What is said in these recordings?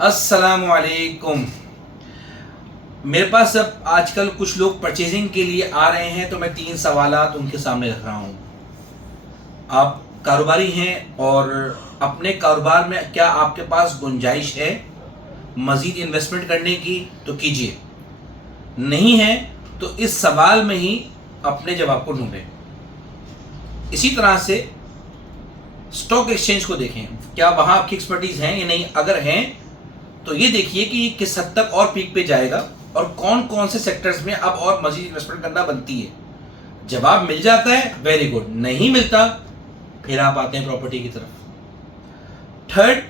अस्सलामुअलैकुम। मेरे पास अब आजकल कुछ लोग परचेजिंग के लिए आ रहे हैं, तो मैं 3 सवालात उनके सामने रख रहा हूँ। आप कारोबारी हैं और अपने कारोबार में क्या आपके पास गुंजाइश है मज़ीद इन्वेस्टमेंट करने की, तो कीजिए। नहीं है तो इस सवाल में ही अपने जवाब को ढूंढें। इसी तरह से स्टॉक एक्सचेंज को देखें, क्या वहाँ आपकी एक्सपर्टीज़ हैं या नहीं। अगर हैं तो ये देखिए कि किस हद तक और पीक पे जाएगा और कौन कौन से सेक्टर्स में अब और मजीद इन्वेस्टमेंट करना बनती है। जवाब मिल जाता है, वेरी गुड। नहीं मिलता, फिर आप आते हैं प्रॉपर्टी की तरफ। थर्ड,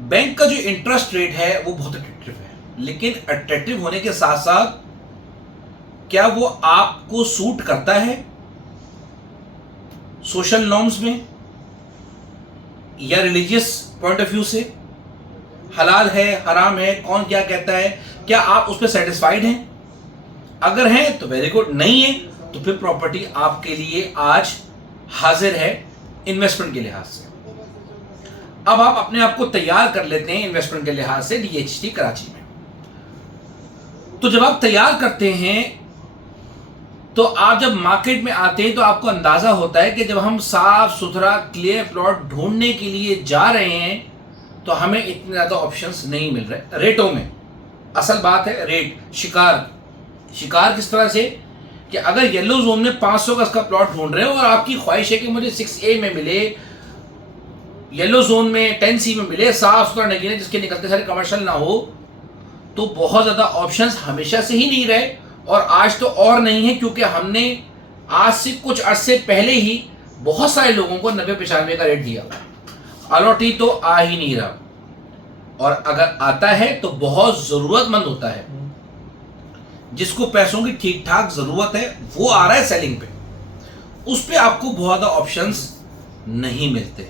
बैंक का जो इंटरेस्ट रेट है वो बहुत अट्रैक्टिव है, लेकिन अट्रैक्टिव होने के साथ साथ क्या वो आपको सूट करता है सोशल नॉर्म्स में या रिलीजियस पॉइंट ऑफ व्यू से। हलाल है, हराम है, कौन क्या कहता है, क्या आप उस पर सेटिस्फाइड हैं। अगर हैं तो वेरी गुड, नहीं है तो फिर प्रॉपर्टी आपके लिए आज हाजिर है इन्वेस्टमेंट के लिहाज से। अब आप अपने आप को तैयार कर लेते हैं इन्वेस्टमेंट के लिहाज से DHT कराची में। तो जब आप तैयार करते हैं तो आप जब मार्केट में आते हैं तो आपको अंदाजा होता है कि जब हम साफ सुथरा क्लियर प्लॉट ढूंढने के लिए जा रहे हैं तो हमें इतने ज़्यादा ऑप्शंस नहीं मिल रहे रेटों में। असल बात है रेट, शिकार किस तरह से कि अगर येलो जोन में 500 गज का प्लॉट ढूंढ रहे हो और आपकी ख्वाहिश है कि मुझे 6A में मिले, येलो जोन में 10C में मिले, साफ सुथरा नगीना जिसके निकलते सारे कमर्शियल ना हो, तो बहुत ज़्यादा ऑप्शंस हमेशा से ही नहीं रहे और आज तो और नहीं है, क्योंकि हमने आज से कुछ अरसे पहले ही बहुत सारे लोगों को 90-95 का रेट दिया। अलॉटी तो आ ही नहीं रहा, और अगर आता है तो बहुत ज़रूरतमंद होता है। जिसको पैसों की ठीक ठाक ज़रूरत है वो आ रहा है सेलिंग पे, उस पे आपको बहुत ज़्यादा ऑप्शंस नहीं मिलते।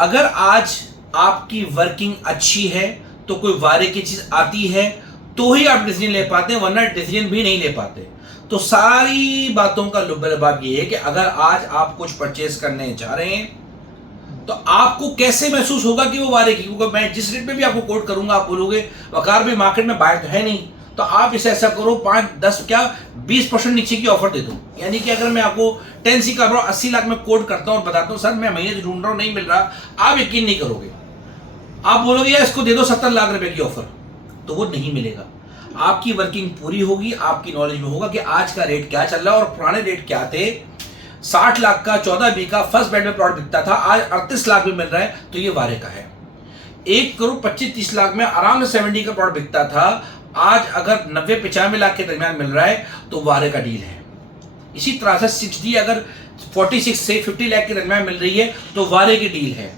अगर आज आपकी वर्किंग अच्छी है तो कोई वारे की चीज़ आती है तो ही आप डिसीजन ले पाते हैं, वरना डिसीजन भी नहीं ले पाते। तो सारी बातों का लुब्बा ये है कि अगर आज आप कुछ परचेज करने जा रहे हैं तो आपको कैसे महसूस होगा कि वो वारे की, क्योंकि मैं जिस रेट पे भी आपको कोट करूंगा आप बोलोगे वकार भी मार्केट में बायर तो है नहीं, तो आप इसे ऐसा करो 5-10 क्या 20% नीचे की ऑफर दे दो। यानी कि अगर मैं आपको 10C का 80 लाख में कोट करता हूँ और बताता हूँ सर मैं महीने से ढूंढ रहा हूँ नहीं मिल रहा, आप यकीन नहीं करोगे, आप बोलोगे यार इसको दे दो 70 लाख रुपए की ऑफर, तो वो नहीं मिलेगा। आपकी वर्किंग पूरी होगी, आपकी नॉलेज में होगा कि आज का रेट क्या चल रहा है और पुराने रेट क्या थे। 60 लाख का 14B का फर्स्ट बैंड में प्लॉट बिकता था, आज 38 लाख में मिल रहा है, तो ये वारे का है। 1 करोड़ 25-30 लाख में आराम से 70 का प्लॉट बिकता था, आज अगर 90-95 लाख के दरमियान मिल रहा है तो वारे का डील है। इसी तरह से 6D अगर 46 से 50 लाख के दरमियान मिल रही है तो वारे की डील है।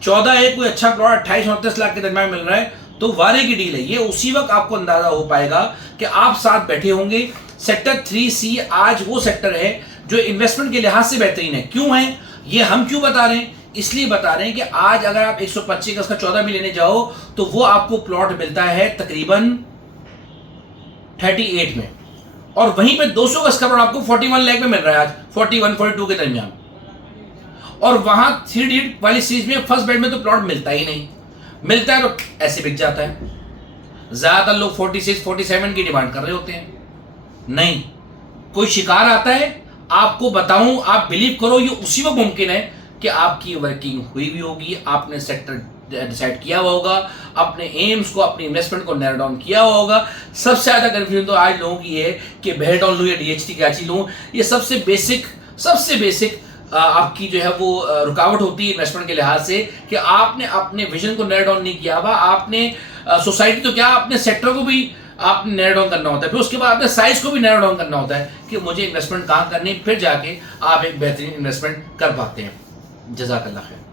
14A कोई अच्छा प्लॉट 28-29 लाख के दरमियान मिल रहा है तो वारे की डील है। ये उसी वक्त आपको अंदाजा हो पाएगा कि आप साथ बैठे होंगे। सेक्टर 3C आज वो सेक्टर है जो इन्वेस्टमेंट के लिहाज से बेहतरीन है। क्यों है ये हम क्यों बता रहे हैं, इसलिए बता रहे हैं कि आज अगर आप 125 गज का 14B लेने जाओ तो वो आपको प्लॉट मिलता है तकरीबन 38 में, और वहीं पे 200 गज का प्लॉट आपको 41 लाख में मिल रहा है आज 41-42 के दरमियान। और वहां 3D वाली सीरीज में फर्स्ट बेड में तो प्लॉट मिलता ही नहीं, मिलता है तो ऐसे बिक जाता है। ज्यादातर लोग 46-47 की डिमांड कर रहे होते हैं। नहीं, कोई शिकार आता है, आपको बताऊं, आप बिलीव करो ये उसी वक्त मुमकिन है कि आपकी वर्किंग हुई भी होगी, आपने सेक्टर डिसाइड किया हुआ होगा, अपने एम्स को, अपने इन्वेस्टमेंट को नैरो डाउन किया हुआ होगा। सबसे ज़्यादा कन्फ्यूजन तो आज लोगों की है कि बेहटॉन लूँ या DHT क्या चीज़ लूँ। ये सबसे बेसिक आपकी जो है वो रुकावट होती है इन्वेस्टमेंट के लिहाज से कि आपने अपने विजन को नैरो डाउन नहीं किया हुआ। आपने सोसाइटी तो क्या अपने सेक्टर को भी आपने नैरो डाउन करना होता है, फिर उसके बाद अपने साइज को भी नैरो डाउन करना होता है कि मुझे इन्वेस्टमेंट कहाँ करनी, फिर जाके आप एक बेहतरीन इन्वेस्टमेंट कर पाते हैं। जज़ाकल्लाह खैर।